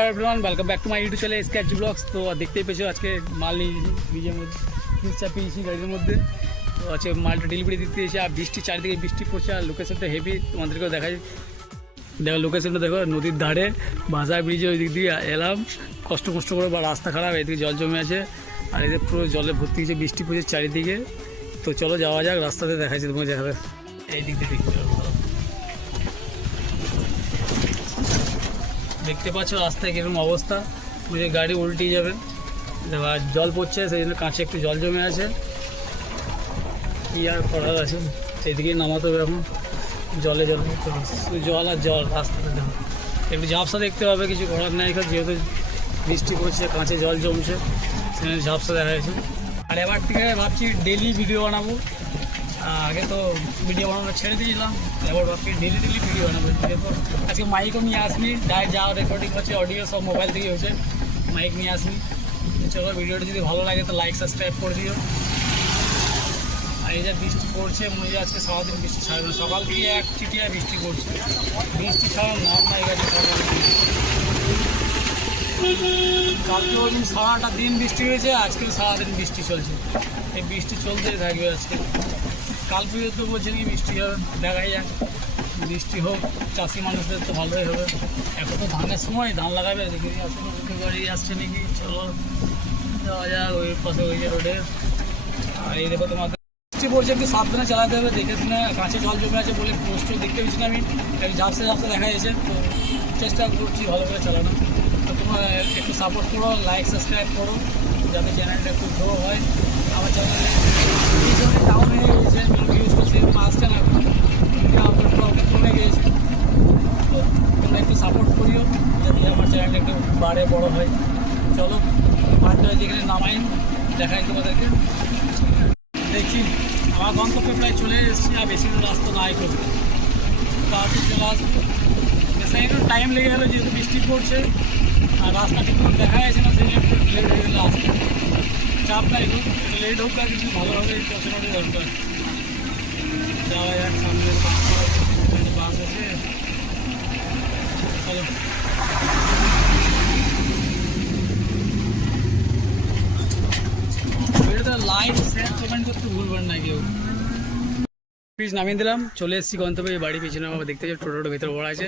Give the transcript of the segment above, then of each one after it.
Everyone welcome back to my YouTube channel sketch blogs. तो देखते ही पेয়েছো আজকে মাল নিজের মধ্যে চাপিয়েছি গাড়ির মধ্যে। তো আজকে মালটা ডেলিভারি দিতে এসে আর বৃষ্টি চারিদিকে বৃষ্টি পড়ছে আর লোকেশনটা হেভি, তোমাদেরকেও দেখাই। দেখো লোকেশনটা দেখো, নদীর ধারে ভাষা ব্রিজে ওই দিক দিয়ে এলাম কষ্ট করে, বা রাস্তা খারাপ, এদিকে জল জমে আছে আর এদের পুরো জলে ভর্তি হয়েছে, বৃষ্টি পড়ছে চারিদিকে। তো চলো যাওয়া যাক, রাস্তাতে দেখাচ্ছি তোমাকে, দেখাবে এই দিক দিয়ে দেখতে পাচ্ছ রাস্তায় কীরকম অবস্থা, বুঝে গাড়ি উল্টে যাবে। দেখো আর জল পড়ছে, সেই জন্য কাঁচে একটু জল জমে আছে, কী আর করার আছে, সেদিকেই নামাতে হবে এখন। জলে জল জল আর জল রাস্তাতে দেখো, একটু ঝাপসা দেখতে হবে, কিছু করার নেই, যেহেতু বৃষ্টি পড়ছে কাঁচে জল জমছে, সেখানে ঝাপসা দেখা যাচ্ছে। আর এবার থেকে ভাবছি ডেলি ভিডিও বানাবো। আগে তো ভিডিও বানানো ছেড়ে দিয়েছিলাম, এবার ভাবছি ডেলি ভিডিও বানাবো। আজকে মাইকও নিয়ে আসবি, ডাইরেক্ট যা রেকর্ডিং হচ্ছে অডিও সব মোবাইল থেকেই হচ্ছে, মাইক নিয়ে আসবি। চলো ভিডিওটা যদি ভালো লাগে তো লাইক সাবস্ক্রাইব করে দিও। আর এই যে বৃষ্টি পড়ছে, মনে হয় আজকে সারাদিন বৃষ্টি ছাড়বে না, সকাল থেকে এক চিটিয়া বৃষ্টি পড়ছে, বৃষ্টি ছাড়া নাম নাই গেছে। কালকে ওই দিন সারাটা দিন বৃষ্টি হয়েছে, আজকেও সারাদিন বৃষ্টি চলছে, এই বৃষ্টি চলতেই থাকবে আজকে। কাল পর্যন্ত বলছে কি বৃষ্টি হবে, দেখাই যাক, বৃষ্টি হোক, চাষি মানুষদের তো ভালোই হবে। এখন তো ধানের সময়, ধান লাগাবে, দেখি আসলে গাড়ি আসছে নাকি। চলো যাওয়া যাক ওই পাশে, ওই যে রোডে। আর এই দেখো তোমাদের বৃষ্টি পড়ছে, একটু সাবধানে চালাতে হবে, দেখে শুনে। কাছে জল জমে আছে বলে পোস্ট দেখতে পেয়েছি না আমি, ঝাপসা দেখা যাচ্ছে, তো চেষ্টা করছি ভালো করে চালানো। তো তোমরা একটু সাপোর্ট করো, লাইক সাবস্ক্রাইব করো, যাতে চ্যানেলটা একটু গ্রো হয়। আমার চ্যানেলে ডাউন হয়ে গেছে, ভিউজ তো সেরকম আসছে না, আপলোডটা অনেক কমে গিয়েছে। তো তোমরা একটু সাপোর্ট করিও, যাতে আমার চ্যানেলটা একটু বাড়ে বড়ো হয়। চলো মাঠটা যেখানে নামাই দেখাই তোমাদেরকে। দেখি আমার গন্তব্যে প্রায় চলে এসেছি, আর বেশি রাস্তা নাই করতে, তাড়াতাড়ি চলে আসবো। বেশি একটু টাইম লেগে গেলো, যেহেতু বৃষ্টি পড়ছে আর রাস্তা ঠিক দেখা যাচ্ছে না, সেই একটু লেট হয়ে গেলো আসতে। চাপ নাই, একটু লেট হোক আর কিছু ভালোভাবে পৌঁছানোটাই দরকার। যাওয়া যাক, সামনে বাস আছে, চলো। লাইক শেয়ার কমেন্ট করতে ভুলবেন না কেউ। প্লিজ নামিয়ে দিলাম, চলে এসেছি গন্তব্যে। বাড়ি পিছনে আমার দেখতে যাই, টোটোটা ভেতরে বড় আছে।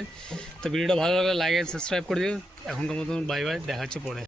তো ভিডিওটা ভালো লাগলে লাইক অ্যান্ড সাবস্ক্রাইব করে দিও। এখনকার মতন বাই বাই, দেখা হচ্ছে পরে।